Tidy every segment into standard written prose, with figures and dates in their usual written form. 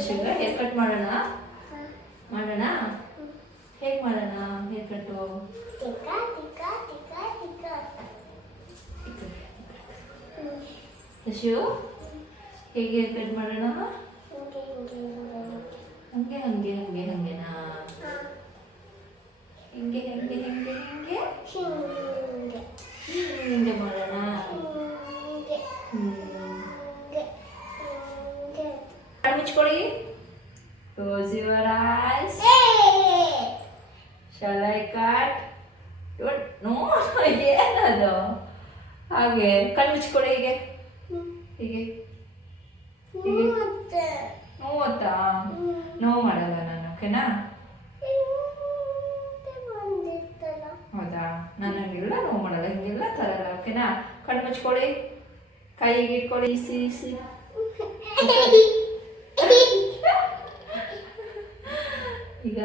ದಶಿಗ hair cut ಮಾಡೋಣ ಮಾಡೋಣ ಹೇಗೆ ಮಾಡೋಣ ಹೇರ್ ಕಟ್ಟು ದಶು ಹೇಗೆ ಹೇರ್ ಕಟ್ ಮಾಡೋಣ ಹಂಗೆ ಹಂಗೆ ಹಂಗೆ ಹಂಗೆನಾ ಹಿಂಗೆ ಹಿಂಗೆ ಹಿಂಗೆ ಹಿಂಗೆ ಹಿಂಗೆ ಮಾಡೋಣ ಮುಚ್ಕೊಳ್ಳಿ close your eyes shall I cut no ಏನದು ಹಾಗೆ ಕಣ್ಣು ಮುಚ್ಕೊಳ್ಳಿ ಹೀಗೆ ಹೀಗೆ ಹೀಗೆ ನೋವುತ್ತಾ ನೋವು ಮಾಡಲ್ಲ ನಾನು ಓಕೆನಾ ಹೌದಾ ನಾನು ಹಂಗೆಲ್ಲ ನೋವು ಮಾಡಲ್ಲ ಹಿಂಗೆಲ್ಲ ತರಲ್ಲ ಓಕೆನಾ ಕಣ್ಣು ಮುಚ್ಕೊಳ್ಳಿ ಕೈಗೆ ಇಟ್ಕೊಳ್ಳಿ ಇಸಿ ಈಗ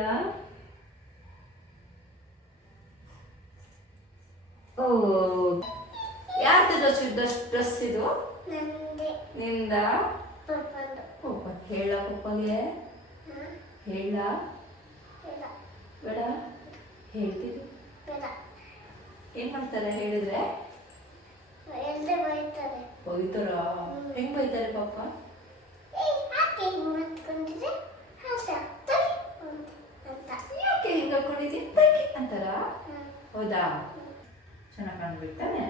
ಓ ಯಾರ್ದು ಡ್ರೆಸ್ ಇದು ನಿಂದ ಹೇಳ ಪಪ್ಪಗೆ ಹೇಳ ಬೇಡ ಹೇಳ್ತೀವಿ ಏನ್ ಮಾಡ್ತಾರೆ ಹೇಳಿದ್ರೆ ಬೈತಾರ ಹೆಂಗ್ ಬೈತಾರೆ ಪಾಪ ಯಾಕೆ ಹಿಂಗ ಹಾಕೊಂಡಿದ್ದೀನಿ ಅಂತಾರ ಹೌದಾ ಚೆನ್ನಾಗಿ ಕಾಣ್ಬಿಡ್ತಾನೆ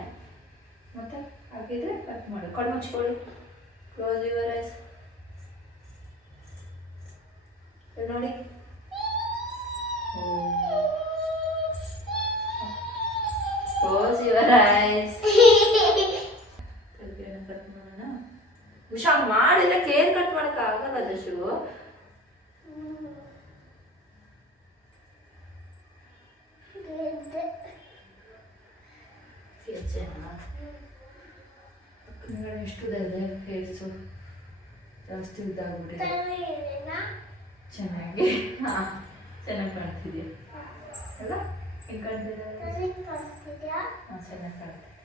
ಮತ್ತೆ ಹಾಗಿದ್ರೆ ಕಟ್ ಮಾಡಿ ಕಣ್ಣು ಮುಚ್ಕೊಳ್ಳಿ ಕ್ಲೋಸ್ ಯುವರ್ ಐಸ್ ನೋಡಿ ಕ್ಲೋಸ್ ಯುವರ್ ಐಸ್ ಕಟ್ ಮಾಡೋಣ ಹುಷಾರ್ ಮಾಡಿದ್ರೆ ಕೇರ್ ಕಟ್ ಮಾಡಕ್ ಆಗಲ್ಲ ದಶು ಎಷ್ಟು ಇದೆ ಫೇಸು ಜಾಸ್ತಿ ಉದ್ದಾಗ್ಬಿಟ್ಟಿದೆ ಚೆನ್ನಾಗಿ ಚೆನ್ನಾಗಿ ಕಾಣ್ತಿದ್ಯಾ ಅಲ್ಲ ಹೆಂಗೆ ಕಾಣ್ತಿದ್ಯಾ ಚೆನ್ನಾಗಿ ಕಾಣ್ತಿದ್ಯಾ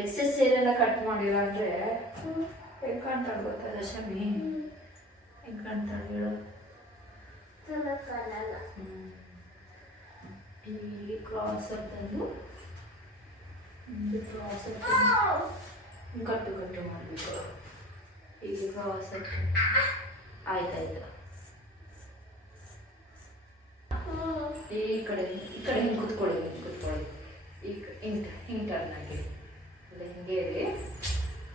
ಎಕ್ಸೆಸ್ ಏನೆಲ್ಲ ಕಟ್ ಮಾಡಿಲ್ಲ ಅಂದ್ರೆ ಹೆಂಗ್ ಕಾಣ್ತಾಳೆ ಗೊತ್ತಾ ದಶಮಿ ಹೆಂಗ್ ಕಾಣ್ತಾಳೆ ಹೇಳು ಇಲ್ಲಿ ಕ್ರಾಸ್ ತಂದು ಕ್ರಾಸ್ ಗಟ್ಟು ಗಟ್ಟು ಮಾಡಬೇಕು ಇಲ್ಲಿ ಕ್ರಾಸ್ ಆಯ್ತಾಯ್ತು ಈ ಕಡೆ ಹಿಂಗೆ ಕುತ್ಕೊಳ್ಳಿ ಈಗ ಹಿಂಗೆ ಟರ್ನ್ ಆಗಿ ಹಿಂಗೆ ಇರಿ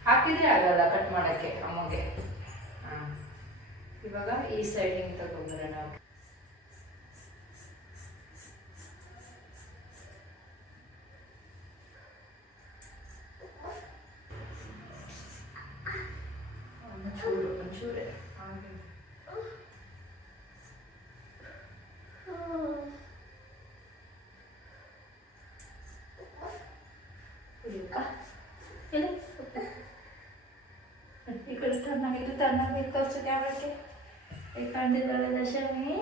ಹಾಕಿದ್ರೆ ಆಗಲ್ಲ ಕಟ್ ಮಾಡೋಕ್ಕೆ ಅಮ್ಮಗೆ ಹಾಂ ಇವಾಗ ಈ ಸೈಡ್ ಹಿಂಗೆ ತಗೊಂಡ್ಬರೋಣ ಒಂಚೂರೇ ಹಾಗೆ ಈ ಕಡೆ ತಣ್ಣಾಗಿದ್ದು ತಣ್ಣಾಗಿ ತೋರಿಸು ಕ್ಯಾಮ್ರಕ್ಕೆ ಈಗ ಕಂಡಿದ್ದಾಳೆ ದಶಮಿ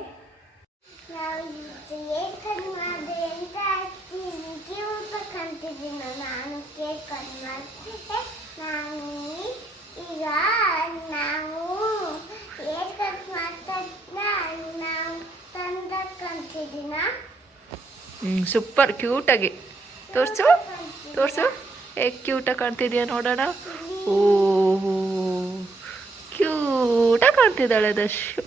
ನಾನು ಕೇಕ್ ಕಟ್ ಮಾಡ್ತಿದ್ದೆ ಈಗ ನಾವು ಹೇರ್ ಕಟ್ ಮಾಡ್ತಾ ನಾವು ತಂದಕ್ಕಂತಿದ್ದೀನ ಸೂಪರ್ ಕ್ಯೂಟಾಗಿ ತೋರಿಸು ತೋರಿಸು ಹೇಗೆ ಕ್ಯೂಟಾಗಿ ಕಾಣ್ತಿದ್ಯಾ ನೋಡೋಣ ಓಹೋ ಕ್ಯೂಟಾಗಿ ಕಾಣ್ತಿದ್ದಾಳೆ ದಶು